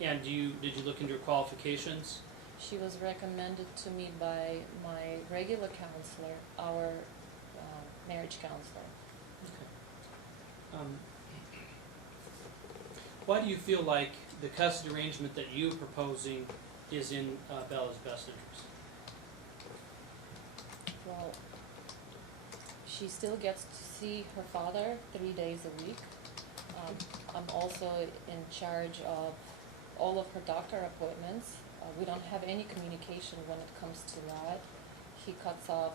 And did you look into her qualifications? She was recommended to me by my regular counselor, our marriage counselor. Okay. Why do you feel like the custody arrangement that you're proposing is in Bella's best interest? Well, she still gets to see her father 3 days a week. I'm also in charge of all of her doctor appointments. We don't have any communication when it comes to that. He cuts off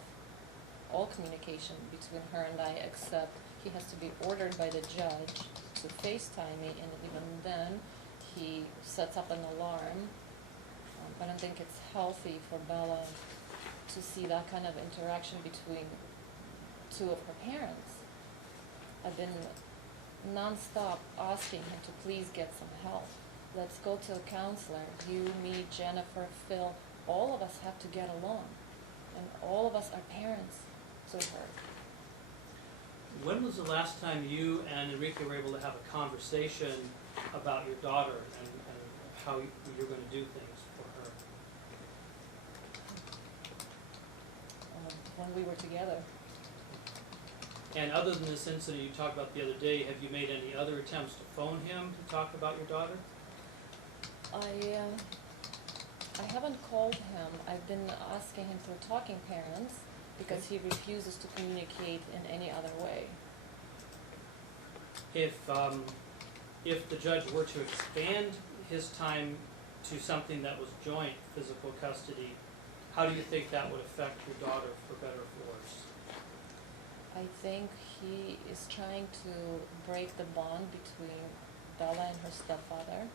all communication between her and I, except he has to be ordered by the judge to FaceTime me, and even then, he sets up an alarm. I don't think it's healthy for Bella to see that kind of interaction between two of her parents. I've been non-stop asking him to please get some help. Let's go to a counselor. You, me, Jennifer, Phil, all of us have to get along. And all of us are parents to her. When was the last time you and Enrique were able to have a conversation about your daughter and how you're going to do things for her? When we were together. And other than this incident you talked about the other day, have you made any other attempts to phone him to talk about your daughter? I haven't called him. I've been asking him through Talking Parents because he refuses to communicate in any other way. If the judge were to expand his time to something that was joint physical custody, how do you think that would affect your daughter, for better or for worse? I think he is trying to break the bond between Bella and her stepfather.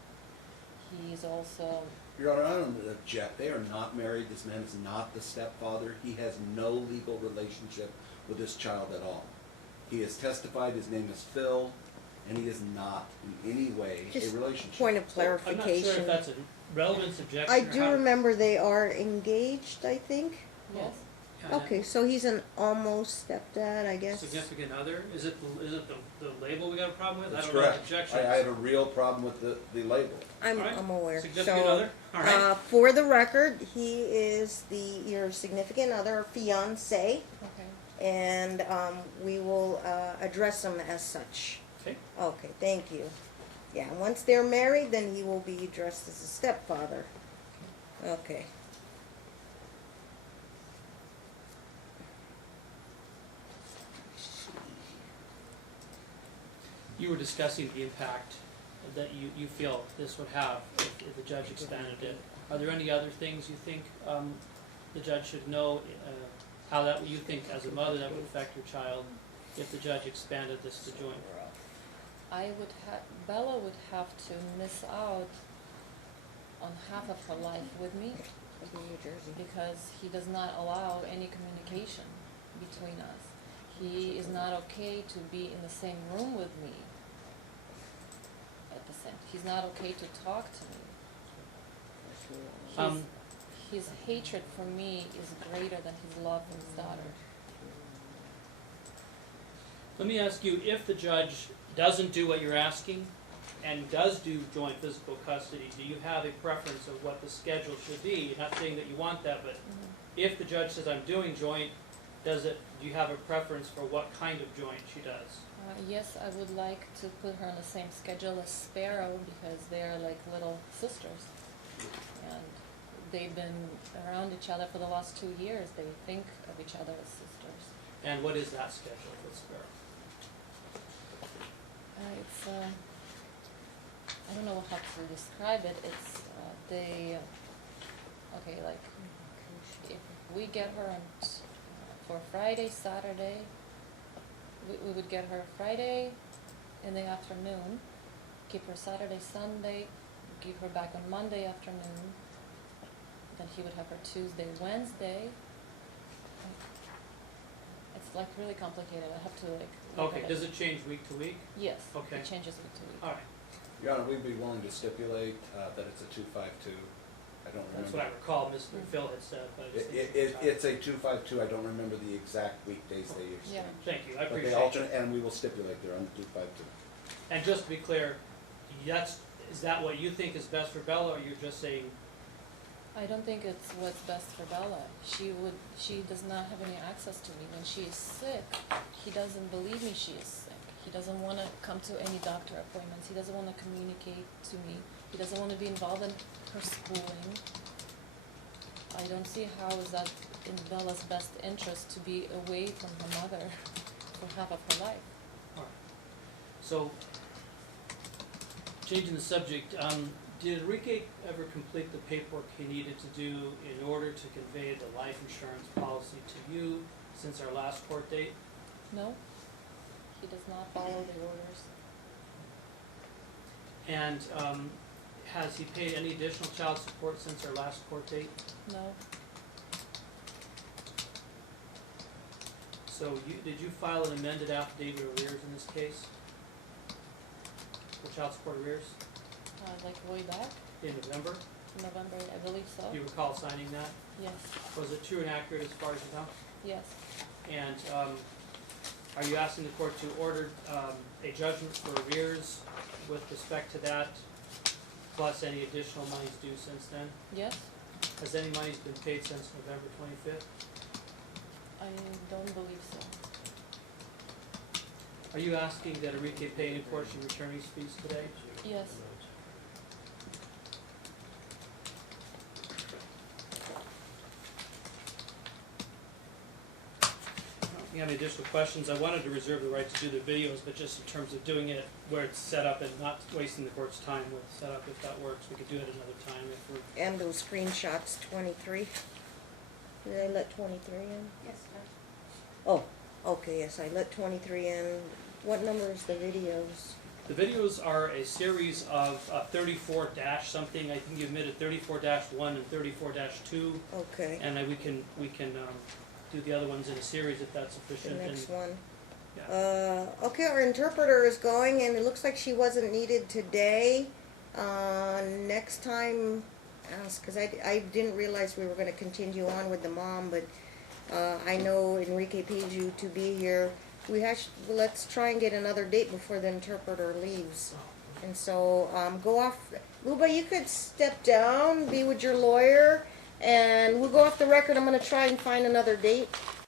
He's also... Your Honor, I don't object. They are not married. This man is not the stepfather. He has no legal relationship with this child at all. He has testified, his name is Phil, and he is not in any way Just a relationship. point of clarification. I'm not sure if that's a relevant objection. I or do how- remember they are engaged, I think. Yes. Yeah, Okay, so he's an almost stepdad, I guess. Significant other? Is it the label we got a problem with? That's I don't know what correct. the objection I is. have a real problem with the label. I'm, All right. I'm aware. Significant So, other? All right. for the record, he is your significant other, fiance, Okay. and we will address him as such. Okay. Okay, thank you. Yeah, once they're married, then he will be addressed as a stepfather. Okay. You were discussing the impact that you feel this would have if the judge expanded it. Are there any other things you think the judge should know, how that you think as a mother that would affect your child if the judge expanded this to joint? Bella would have to miss out on half of her life with me New Jersey. because he does not allow any communication between us. He is not okay to be in the same room with me. He's not okay to talk to me. His hatred for me is greater than his love for his daughter. Let me ask you, if the judge doesn't do what you're asking and does do joint physical custody, do you have a preference of what the schedule should be? You're not saying that you want that, but if the judge says I'm doing joint, do you have a preference for what kind of joint she does? Yes, I would like to put her on the same schedule as Sparrow because they are like little sisters. And they've been around each other for the last 2 years. They think of each other as sisters. And what is that schedule with Sparrow? I don't know how to describe it. It's, like, if we get her on for Friday, Saturday, we would get her Friday in the afternoon, keep her Saturday, Sunday, give her back on Monday afternoon, then he would have her Tuesday, Wednesday. It's like really complicated. I have to like look Okay, at does it change week to week? Yes, Okay. it changes week to week. All right, Your Honor, we'd be willing to stipulate that it's a 252. I don't remember. that's what I recall Mr. Phil had said, but I just think It's a 252. I don't remember the exact weekdays they use. Yeah. Thank you, I But they appreciate alternate, it. and we will stipulate they're on the 252. And just to be clear, that's, is that what you think is best for Bella, or you're just saying, I don't think it's what's best for Bella. She does not have any access to me. When she is sick, he doesn't believe me she is sick. He doesn't wanna come to any doctor appointments. He doesn't wanna communicate to me. He doesn't wanna be involved in her schooling. I don't see how is that in Bella's best interest to be away from her mother for half of her life. alright. So, changing the subject, did Enrique ever complete the paperwork he needed to do in order to convey the life insurance policy to you since our last court date? No, he does not follow the orders. And, has he paid any additional child support since our last court date? No, So did you file an amended affidavit of arrears in this case? For child support arrears like way back in November? in November, I believe so. Do you recall signing that? Yes, Was it true and accurate as far as you know? yes, And, are you asking the court to order, a judgment for arrears with respect to that, plus any additional monies due since then? yes. Has any monies been paid since November 25th? I don't believe so. Are you asking that Enrique pay any portion of attorney's fees today? Yes. If you have any additional questions, I wanted to reserve the right to do the videos, but just in terms of doing it where it's set up and not wasting the court's time with setup, if that works, we could do it another time if we're. And those screenshots, 23. Did I let 23 in? Yes, Oh, okay, yes, I let 23 in. What number is the videos? The videos are a series of 34 dash something. I think you admitted 34-1 and 34-2, Okay, and we can do the other ones in a series if that's the sufficient. next one. Yeah. Okay, our interpreter is going, and it looks like she wasn't needed today. Next time, ask, because I didn't realize we were going to continue on with the mom, but I know Enrique paid you to be here. Let's try and get another date before the interpreter leaves. And so, go off. Luba, you could step down, be with your lawyer, and we'll go off the record. I'm going to try and find another date.